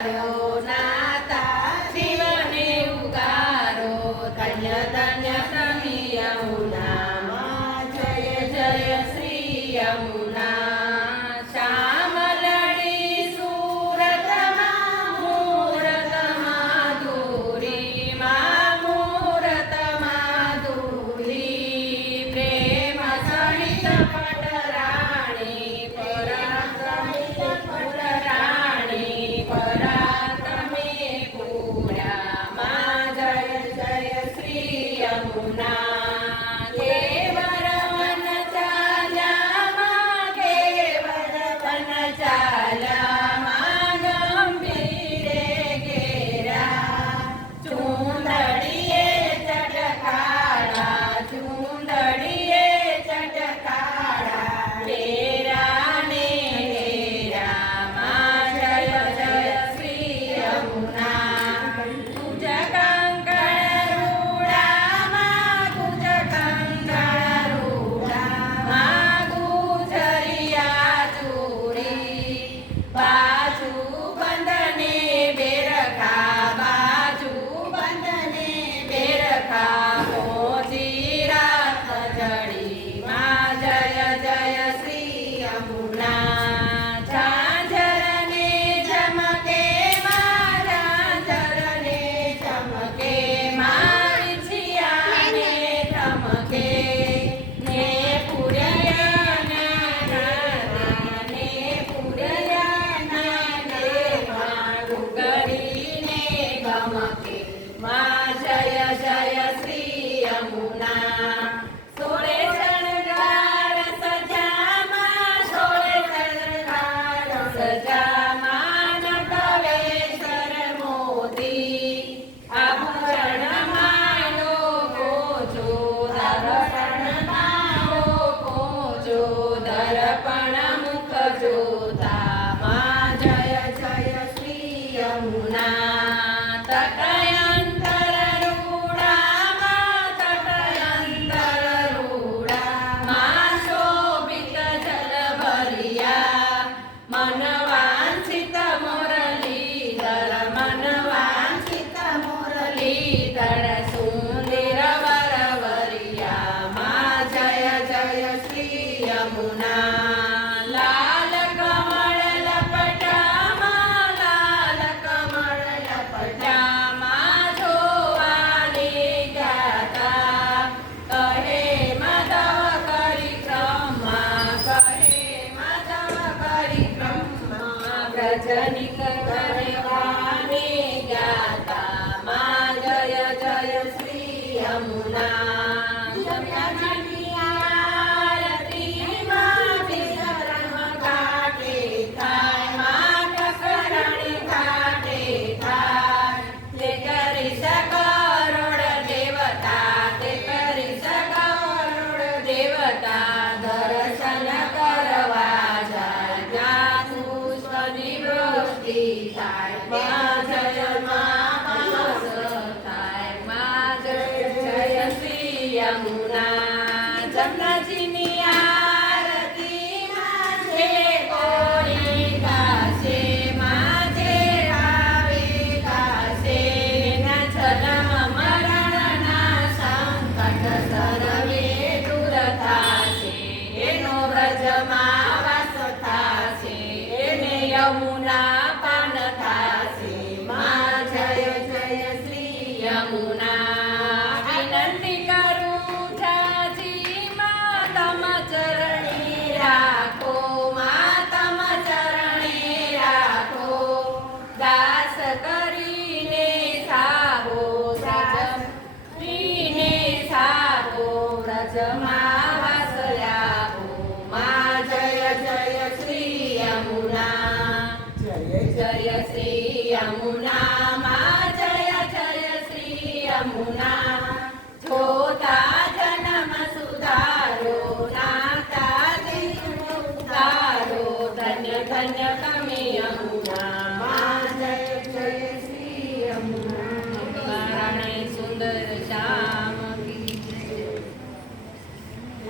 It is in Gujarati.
નાતા શિવને ઉગારો ધન્ય ધન્ય તમે યમુના જય જય શ્રી યમુના શ્યામલણી સુરતમાં મૂરત માધુરી માં મૂરત માધુરી પ્રેમ સહિત પટરાણી પરાક્રમિત પટરાણી પરાક્રમે પૂરા માં જય જય શ્રી યમુના કેવર વન ચાલ્યા માં કેવર વન ચાલ્યા માં ગંભીરે ઘેરા ચૂંદડીએ ચટકાળા ચૂંદડીએ ચટકાળા પેરાને ઘેરા માં જય જય શ્રી યમુના તુજ કંકણ રૂડામાં તુજ કંકણ રૂડામાં ગુજરિયા ચૂડી બાજુ બંધને બેરખા બાજુ બંધને બેરખા મોજી રાત જડી માં જય જય શ્રી યમુના ઝાંઝરને ચમકે માં ઝાંઝરને ચમકે માં વિછિયાને ચમકે ને પુરયાના ને પુરયાના ને માં ડુંગરીને ગમકે માં જય જય શ્રી યમુના સોળે શણગાર સજામાં સોળે શણગાર સજામાં નટવેશ્વર મોતી આભૂષણ માનો કોજો દર્પણ માનો કોજો દર્પણ મુખ જોતા માં જય જય શ્રી યમુના તટયંતર રૂડામાં તટયંતર રૂડામાં શોભિત જલ ભર્યા મન વાંછિત મુરલીધર મન વાંછિત મુરલીધર સુંદર વરવરિયા માં જય જય શ્રી યમુના લાલ કમળ લપટામાં લાલ કમળ લપટામાં જોવાની ગાતા કહે માધવ કરી બ્રહ્મા કહે માધવ કરી બ્રહ્મા વ્રજનિક કરવાની ગાતા માં જય જય શ્રી યમુના યમુનાજીની આરતીમાં વિચરણ ઘાટે થાય માં ઠકરાણી ઘાટે થાય તે કરી સકરોડ દેવતા તે કરી સકરોડ દેવતા દર્શન કરવા જાય જ્યાં પુષ્પની વૃષ્ટિ થાય માં જય માસ થાય માં જય જય શ્રી યમુના જમનાજીની આરતીમાં છે કોઈ ગાશે માં જે આવે ગાશે ના જન્મ મરણના સંકટ સર્વે દૂર થાશે એનો વ્રજમાં વાસ થાશે એને યમુના પાન થાશે માં જય જય શ્રી યમુના વિનંતી કરું ઝાજી માં તમ ચરણી રાખો માં તમ ચરણી રાખો દાસ કરીને સાવો વ્રજને સાવો વ્રજમાં વાસ લાવો માં જય જય શ્રી યમુના જય જય શ્રી યમુના માં જય જય શ્રી યમુના જોતા જન્મ સુધારો નાતા દિન ઉધારો ધન્ય ધન્ય તમે યમુના